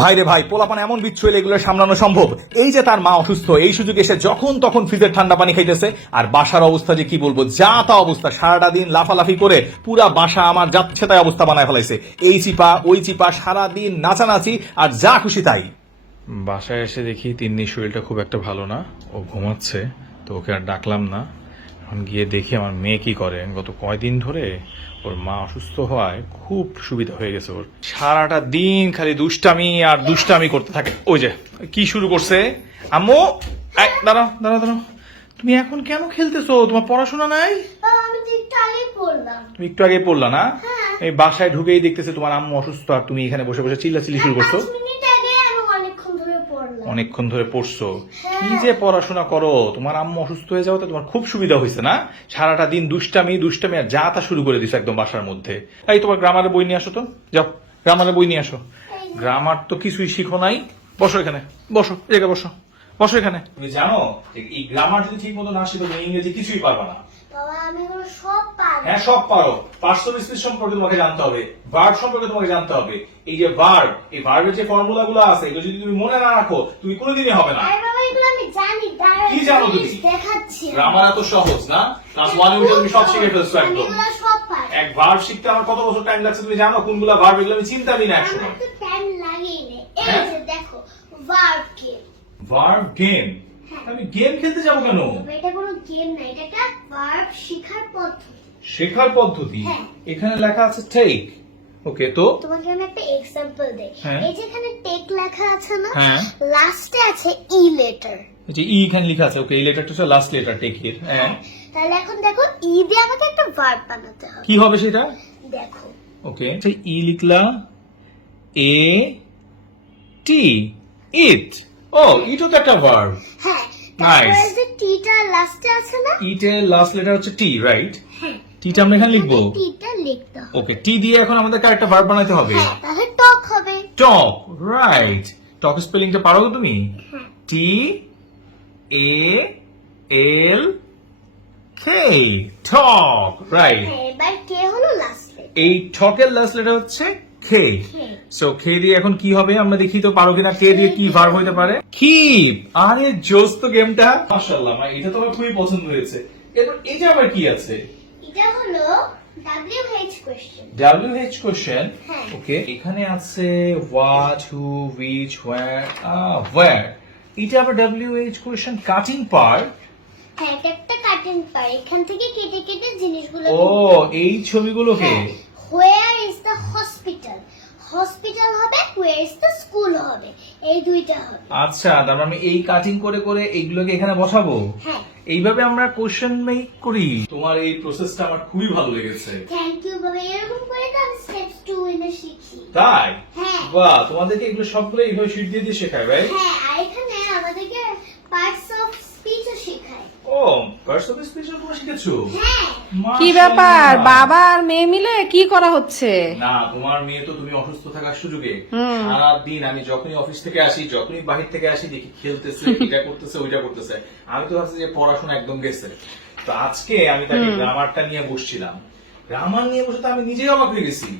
ভাইরে ভাই, পোলাপান এমন বিচ্ছুয়েল এগুলো সামলানো সম্ভব? এই যে তার মা অসুস্থ, এই সুযোগে এসে যখন তখন ফ্রিজের ঠান্ডা পানি খাইতেছে। আর বাসার অবস্থা যে কি বলব, যা তা অবস্থা, সারাটা দিন লাফালাফি করে পুরা বাসা আমার যাচ্ছে তাই অবস্থা বানায় ফেলাইছে। এই চিপা, ওই চিপা সারা দিন নাচানাচি, আর যা খুশি তাই। বাসায় এসে দেখি তিন্নির শরীরটা খুব একটা ভালো না, ও ঘুমাচ্ছে, তো ওকে আর ডাকলাম না। এখন গিয়ে দেখি আমার মেয়ে কি করে। গত কয়দিন ধরে ওর মা অসুস্থ হওয়ায় খুব সুবিধা হয়ে গেছে ওর। সারাটা দিন খালি দুষ্টামি আর দুষ্টামি করতে থাকে। ওই যে কি শুরু করছে? আম্মু এই, দাঁড়াও দাঁড়াও দাঁড়াও। তুমি এখন কেন খেলতেছো? তোমার পড়াশোনা নাই? তুমি একটু আগে পড়লা না? এই বাসায় ঢুকেই দেখতেছে তোমার আম্মু অসুস্থ আর তুমি এখানে বসে বসে চিল্লাচিল্লি শুরু করছ পাঁচ মিনিট আগে আমি অনেকক্ষণ ধরে পড়লাম অনেকক্ষণ ধরে পড়ছো। কি যে পড়াশোনা করো? তোমার আম্মু অসুস্থ হয়ে যাও তো তোমার খুব সুবিধা হয়েছে না? সারাটা দিন দুষ্টামি দুষ্টামি আর যা তা শুরু করে দিছো একদম বাসার মধ্যে। এই তোমার গ্রামারের বই নিয়ে আসো তো। যাও গ্রামারের বই নিয়ে আসো। গ্রামার তো কিছুই শিখো নাই। বসো এখানে। বসো জায়গায় বসো। বসো এখানে। তুমি জানো এই গ্রামার যদি ঠিক মতো না শিখো তুমি ইংরেজি কিছুই পারবে না। হ্যাঁ সব পারো। সম্পর্কে তোমাকে জানতে হবে। ভার্ব সম্পর্কে তোমাকে জানতে হবে। এই যে ভার্ব এই ভার্বের যে ফর্মুলা গুলো আছে এগুলো যদি তুমি মনে না রাখো তুমি কোনোদিনই হবে না। কি জানো তুমি? গ্রামার এত সহজ না? ক্লাস ওয়ান উঠে তুমি সব শিখে ফেলছো একদম। এক ভার্ব শিখতে আমার কত বছর টাইম লাগছে তুমি জানো? কোনগুলা ভার্ব এগুলো আমি চিন্তা দিই না একসময় ভার্ব গেম ভার্ব গেম। আমি গেম খেলতে যাব কেন? এটা কোনো গেম না এটা একটা ভার্ব শেখার পদ্ধতি। শেখার পদ্ধতি? হ্যাঁ। এখানে লেখা আছে টেক ওকে তো? তোমাকে আমি একটা এক্সাম্পল দেই। হ্যাঁ। এই যে এখানে টেক লেখা আছে না হ্যাঁ। লাস্টে আছে ই লেটার যে ই এখানে লেখা আছে ওকে এই লেটারটা হচ্ছে লাস্ট লেটার টেক এর হ্যাঁ। তাহলে এখন দেখো ই দিয়ে আমাকে একটা ভার্ব বানাতে হবে। কি হবে সেটা? দেখো। ওকে ই লিখলা এ টি ইট ও ইটও তো একটা ভার্ব হ্যাঁ. যে টিটা লাস্টে আছে না? ইটের লাস্ট লেটার হচ্ছে টি রাইট হ্যাঁ। টিটা আমরা এখানে লিখব? টিটা লিখতে হবে। ওকে টি দিয়ে এখন আমাদের একটা ভার্ব বানাতে হবে। হ্যাঁ তাহলে টক হবে। টক রাইট টক স্পেলিংটা পারো তুমি? টি এ এল কে টক রাইট হ্যাঁ এবার কে হলো লাস্টে এই টকের লাস্ট লেটার হচ্ছে খে। সো খে দিয়ে এখন কি হবে? আমরা দেখি তো পারো কিনা? কে দিয়ে কি ভার্ব হইতে পারে? কিপ আরে জোস তো গেমটা মাশাআল্লাহ আমার এটা তো আমার খুবই পছন্দ হয়েছে। এরপর এটা আবার কি আছে? এটা হলো কোশ্চেন হ্যাঁ। ওকে এখানে আছে এটা আবার কাটিং পার্ট হ্যাঁ একটা কাটিং পার এখান থেকে কেটে কেটে জিনিসগুলো ও এই ছবিগুলোকে? Where is the hospital hospital হবে হোয়ার ইজ দ্য স্কুল হবে? এই দুইটা হবে। আচ্ছা তারপর আমি এই কাটিং করে করে এইগুলোকে এখানে বসাবো? হ্যাঁ। এইভাবে আমরা কোশ্চেন মেক করি। তোমার এই প্রসেসটা আমার খুবই ভালো লেগেছে। থ্যাংক ইউ বাবা। এরকম করে তো আমি স্টেপস টু এনে শিখি। তাই? হ্যাঁ। বাহ তোমাদেরকে এগুলো সবগুলো এইভাবে শিট দিয়ে দিয়ে শেখায় রাইট হ্যাঁ আর এখানে আমাদেরকে পার্টস অফ স্পিচও শেখায়। ও স্পিচ তোমরা শিখেছো? হ্যাঁ। কি ব্যাপার? বাবা আর মেয়ে মিলে কি করা হচ্ছে? না তোমার মেয়ে তো তুমি অসুস্থ থাকার সুযোগে। সারা দিন আমি যখনই অফিস থেকে আসি যখনই বাহির থেকে আসি দেখি খেলতেছে এটা করতেছে ওইটা করতেছে। আমি তো ভাবছি যে পড়াশোনা একদম গেছে। তো আজকে আমি তাকে গ্রামারটা নিয়ে বসছিলাম। গ্রামার নিয়ে বসে তো আমি নিজেই অবাক হয়ে গেছি।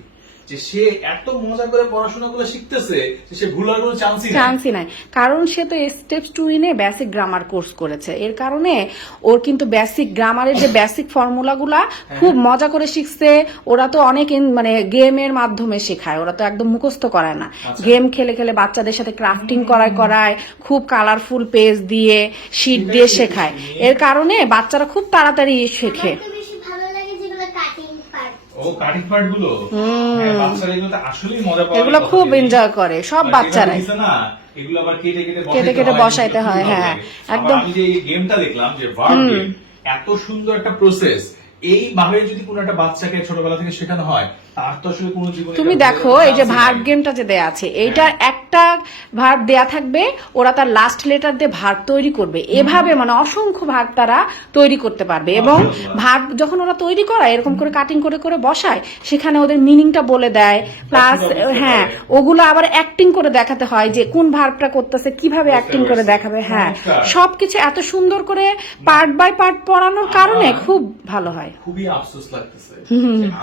যে সে এত মজা করে পড়াশোনা গুলো শিখতেছে যে সে ভুলার কোনো চান্সই নেই। চান্সই নাই। কারণ সে তো স্টেপস টু ইনে বেসিক গ্রামার কোর্স করেছে। এর কারণে ওর কিন্তু বেসিক গ্রামারের যে বেসিক ফর্মুলাগুলা খুব মজা করে শিখছে। ওরা তো অনেক মানে গেমের মাধ্যমে শেখায়। ওরা তো একদম মুখস্থ করায় না। গেম খেলে খেলে বাচ্চাদের সাথে ক্রাফটিং করায় করায় খুব কালারফুল পেজ দিয়ে শিট দিয়ে শেখায়। এর কারণে বাচ্চারা খুব তাড়াতাড়ি শেখে আমার তো বেশি ভালো লাগে যেগুলো কাটিং পার্ট ও কাটিং পার্টগুলো হ্যাঁ, বাচ্চারা এগুলো পাওয়ার এগুলো খুব এনজয় করে সব বাচ্চারা বাচ্চারাই। কেটে কেটে বসাইতে হয়, হ্যাঁ, একদম একদম। আমি যে গেমটা দেখলাম যে এত সুন্দর একটা প্রসেস এইভাবে যদি কোনো একটা বাচ্চাকে ছোটবেলা থেকে শেখানো হয় তুমি দেখো এই যে ভার্ব গেমটা যে দেয়া আছে এইটার একটা ভার্ব দেয়া থাকবে ওরা তার লাস্ট লেটার দিয়ে ভার্ব তৈরি করবে। এভাবে মানে অসংখ্য ভার্ব তারা তৈরি করতে পারবে এবং। ভার্ব যখন ওরা তৈরি করায় এরকম করে কাটিং করে করে বসায় সেখানে ওদের মিনিংটা বলে দেয় প্লাস হ্যাঁ ওগুলো আবার অ্যাক্টিং করে দেখাতে হয় যে কোন ভার্বটা করতেছে কীভাবে অ্যাক্টিং করে দেখাবে হ্যাঁ। সবকিছু এত সুন্দর করে পার্ট বাই পার্ট পড়ানোর কারণে খুব ভালো হয়। খুবই আফসোস লাগতেছে।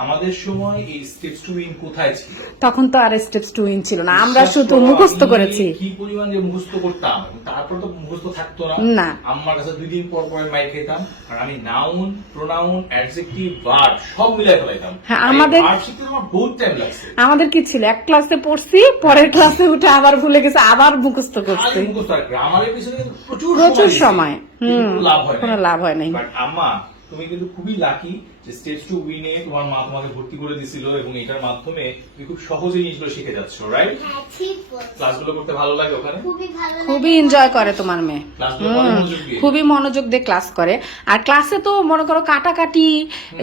আমাদের সময় এই স্টেপস ইন কোথায় ছিল? তখন তো আর স্টেপস টু ইন ছিল না। আমরা শুধু মুখস্থ করেছি। কি পরিমাণ যে মুখস্থ করতাম? তারপর তো মুখস্থ থাকতো না। না। আমার কাছে দুই দিন পর পরে মাইর খেতাম। আর আমি নাউন প্রোনাউন অ্যাডজেক্টিভ ভার্ব সব মিলাই ফেলাইতাম। হ্যাঁ, আমাদের- আমার বহুত টাইম লাগছে। আমাদের কি ছিল? এক ক্লাসে পড়ছি পরের ক্লাসে উঠে আবার ভুলে গেছে আবার মুখস্থ করছি। মুখস্থ আর গ্রামারের পিছনে প্রচুর প্রচুর সময়। হুম, লাভ হয় কোনো লাভ হয় নাই। বাট আম্মা তুমি কিন্তু খুবই লাকি যে স্টেজ টু উইনে তোমার মা তোমাকে ভর্তি করে দিছিল এবং এটার মাধ্যমে তুমি খুব সহজে জিনিসগুলো শিখে যাচ্ছ রাইট হ্যাঁ ঠিক ক্লাসগুলো করতে ভালো লাগে ওখানে? খুবই ভালো লাগে। খুবই এনজয় করে তোমার মেয়ে। ক্লাসগুলো খুবই মনোযোগ দিয়ে ক্লাস করে। আর ক্লাসে তো মনে করো কাটাকাটি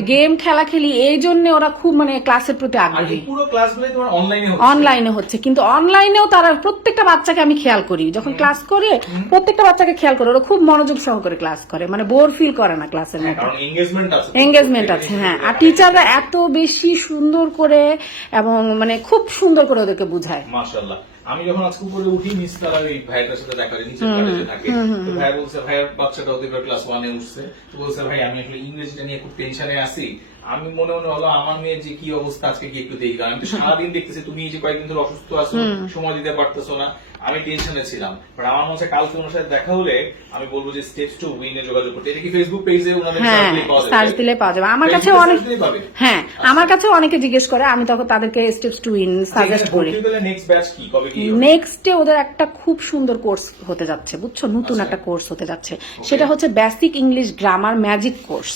গেম খেলা খেলি এই জন্য ওরা খুব মানে ক্লাসের প্রতি আগ্রহী। এই পুরো ক্লাসগুলোই তোমার অনলাইনে হচ্ছে। অনলাইনে হচ্ছে কিন্তু অনলাইনেও তারা প্রত্যেকটা বাচ্চাকে আমি খেয়াল করি। যখন ক্লাস করে প্রত্যেকটা বাচ্চাকে খেয়াল করে। ওরা খুব মনোযোগ সহকারে ক্লাস করে। মানে বোর ফিল করে না ক্লাসের হ্যাঁ, মধ্যে। এঙ্গেজমেন্ট আছে। হ্যাঁ। আর টিচাররা এত বেশি সুন্দর করে এবং মানে খুব সুন্দর করে ওদেরকে বুঝায়। মাশাআল্লাহ। আমি যখন আজকে উপরে উঠি মিস তালার এই ভাইটার সাথে দেখা নিচের কলেজে থাকে। তো ভাই বলছে ভাইয়ের বাচ্চাটা ওদের ক্লাস ওয়ানে উঠছে। তো বলছে ভাই আমি আসলে ইংরেজিটা নিয়ে খুব টেনশনে আছি। আমি মনে মনে হলো আমার মেয়ের যে কি অবস্থা আজকে কি একটু দেখি। আমি তো সারাদিন দেখতেছি তুমি এই যে কয়েকদিন ধরে অসুস্থ আছো সময় দিতে পারতেছো না। আমি টেনশনে ছিলাম। বাট আমার মনে হচ্ছে কালকে ওনার সাথে দেখা হলে আমি বলব যে স্টেপস টু উইনে যোগাযোগ করতে। এটা কি ফেসবুক পেজে ওনাদের হ্যাঁ? সার্চ দিলে পাওয়া যাবে। আমার কাছে অনেক? হ্যাঁ আমার কাছে অনেকে জিজ্ঞেস করে আমি তখন তাদেরকে স্টেপস টু ইন সাজেস্ট করি। নেক্সট ব্যাচ কি? কবে কি নেক্সটে ওদের একটা খুব সুন্দর কোর্স হতে যাচ্ছে বুঝছ? নতুন আচ্ছা। একটা কোর্স হতে যাচ্ছে। সেটা হচ্ছে basic English grammar magic course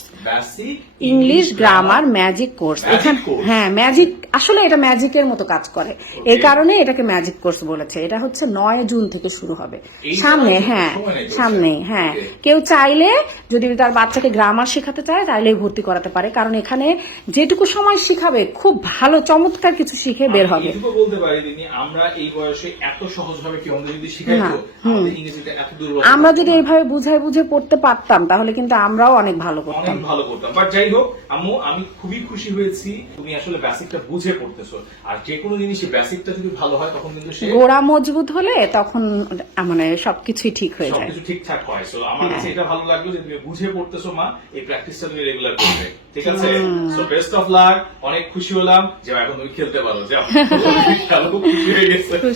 English grammar magic course এখানে হ্যাঁ ম্যাজিক আসলে এটা ম্যাজিকের মতো কাজ করে। এই কারণে এটাকে ম্যাজিক কোর্স বলেছে। এটা হচ্ছে নয় জুন থেকে শুরু হবে। সামনে হ্যাঁ সময় নাই তো সামনে হ্যাঁ। কেউ চাইলে যদি তার বাচ্চাকে গ্রামার শেখাতে চায় তাইলে ভর্তি করাতে পারে। কারণ এখানে যেটুকু সময় শিখাবে খুব ভালো চমৎকার কিছু শিখে বের হবে। এটুকু বলতে পারি আমরা এই বয়সে এত সহজ ভাবে যদি শিখাইতো ইংরেজিটা এত দুর্বল আমরা যদি এইভাবে বুঝাই বুঝে পড়তে পারতাম তাহলে কিন্তু আমরাও অনেক ভালো করতাম। অনেক ভালো করতাম। বাট যাই হোক আম্মু আমি খুবই খুশি হয়েছি। তুমি আসলে বেসিকটা বুঝে পড়তেছো। আর যে কোনো জিনিসে বেসিকটা যদি ভালো হয় তখন কিন্তু সে গোড়া মজবুত হলে তখন মানে সবকিছুই ঠিক হয়ে যায়। সবকিছু ঠিকঠাক হয়। সো আমার কাছে এটা ভালো লাগল যে তুমি বুঝে পড়তেছো মা এই প্র্যাকটিসটা তুমি রেগুলার করবে। ঠিক আছে? সো বেস্ট অফ লাক অনেক খুশি হলাম। যে এখন তুমি খেলতে পারো। যাও। খুব খুশি হয়ে গেছে।